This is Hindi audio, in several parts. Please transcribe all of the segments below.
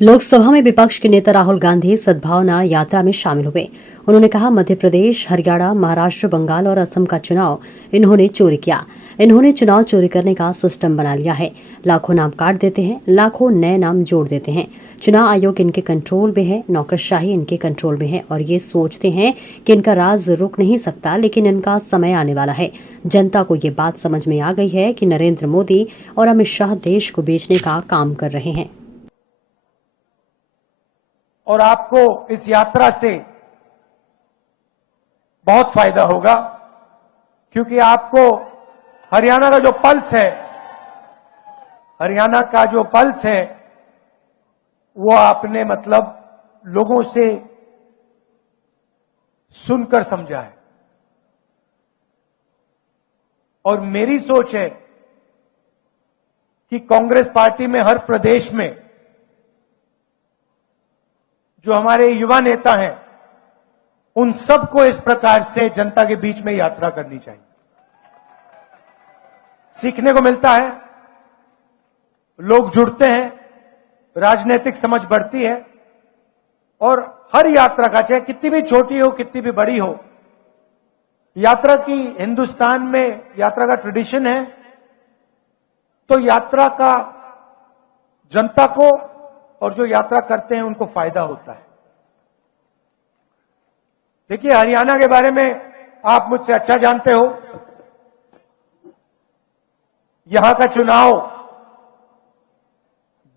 लोकसभा में विपक्ष के नेता राहुल गांधी सद्भावना यात्रा में शामिल हुए। उन्होंने कहा, मध्य प्रदेश, हरियाणा, महाराष्ट्र, बंगाल और असम का चुनाव इन्होंने चोरी किया। इन्होंने चुनाव चोरी करने का सिस्टम बना लिया है। लाखों नाम काट देते हैं, लाखों नए नाम जोड़ देते हैं। चुनाव आयोग इनके कंट्रोल में है, नौकरशाही इनके कंट्रोल में है और ये सोचते हैं कि इनका राज रुक नहीं सकता, लेकिन इनका समय आने वाला है। जनता को ये बात समझ में आ गई है कि नरेंद्र मोदी और अमित शाह देश को बेचने का काम कर रहे हैं। और आपको इस यात्रा से बहुत फायदा होगा, क्योंकि आपको हरियाणा का जो पल्स है, वो आपने लोगों से सुनकर समझा है। और मेरी सोच है कि कांग्रेस पार्टी में हर प्रदेश में जो हमारे युवा नेता हैं, उन सबको इस प्रकार से जनता के बीच में यात्रा करनी चाहिए। सीखने को मिलता है, लोग जुड़ते हैं, राजनीतिक समझ बढ़ती है। और हर यात्रा का, चाहे कितनी भी छोटी हो कितनी भी बड़ी हो, यात्रा की हिंदुस्तान में यात्रा का ट्रेडिशन है। तो यात्रा का जनता को और जो यात्रा करते हैं उनको फायदा होता है। देखिए, हरियाणा के बारे में आप मुझसे अच्छा जानते हो। यहां का चुनाव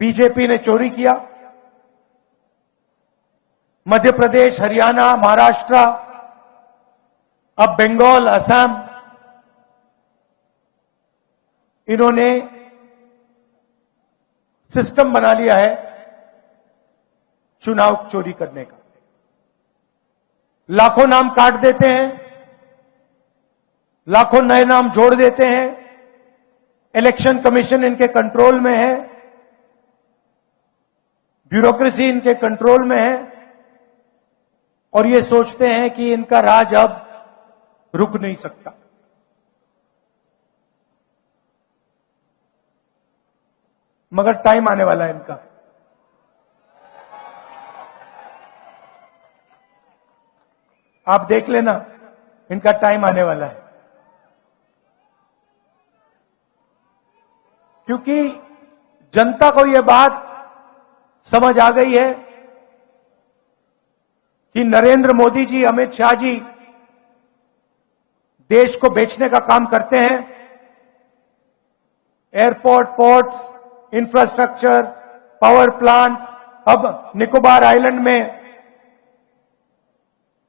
बीजेपी ने चोरी किया। मध्य प्रदेश, हरियाणा, महाराष्ट्र, अब बंगाल, असम, इन्होंने सिस्टम बना लिया है चुनाव चोरी करने का। लाखों नाम काट देते हैं, लाखों नए नाम जोड़ देते हैं। इलेक्शन कमीशन इनके कंट्रोल में है, ब्यूरोक्रेसी इनके कंट्रोल में है और ये सोचते हैं कि इनका राज अब रुक नहीं सकता। मगर टाइम आने वाला है इनका। आप देख लेना, इनका टाइम आने वाला है। क्योंकि जनता को यह बात समझ आ गई है कि नरेंद्र मोदी जी, अमित शाह जी देश को बेचने का काम करते हैं। Airport, ports, infrastructure, power plant, अब निकोबार आइलैंड में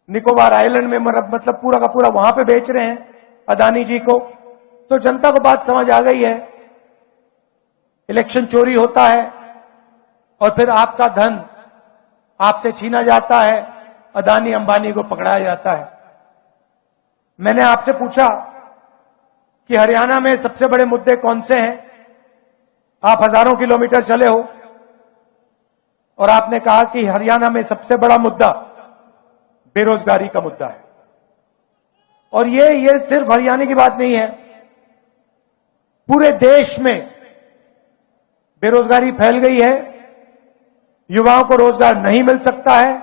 पूरा का पूरा वहां पे बेच रहे हैं अदानी जी को। तो जनता को बात समझ आ गई है। इलेक्शन चोरी होता है और फिर आपका धन आपसे छीना जाता है, अदानी अंबानी को पकड़ाया जाता है। मैंने आपसे पूछा कि हरियाणा में सबसे बड़े मुद्दे कौन से हैं। आप हजारों किलोमीटर चले हो और आपने कहा कि हरियाणा में सबसे बड़ा मुद्दा बेरोजगारी का मुद्दा है। और ये सिर्फ हरियाणा की बात नहीं है, पूरे देश में बेरोजगारी फैल गई है। युवाओं को रोजगार नहीं मिल सकता है।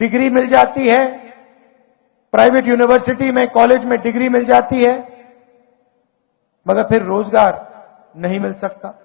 डिग्री मिल जाती है, प्राइवेट यूनिवर्सिटी में, कॉलेज में डिग्री मिल जाती है, मगर फिर रोजगार नहीं मिल सकता।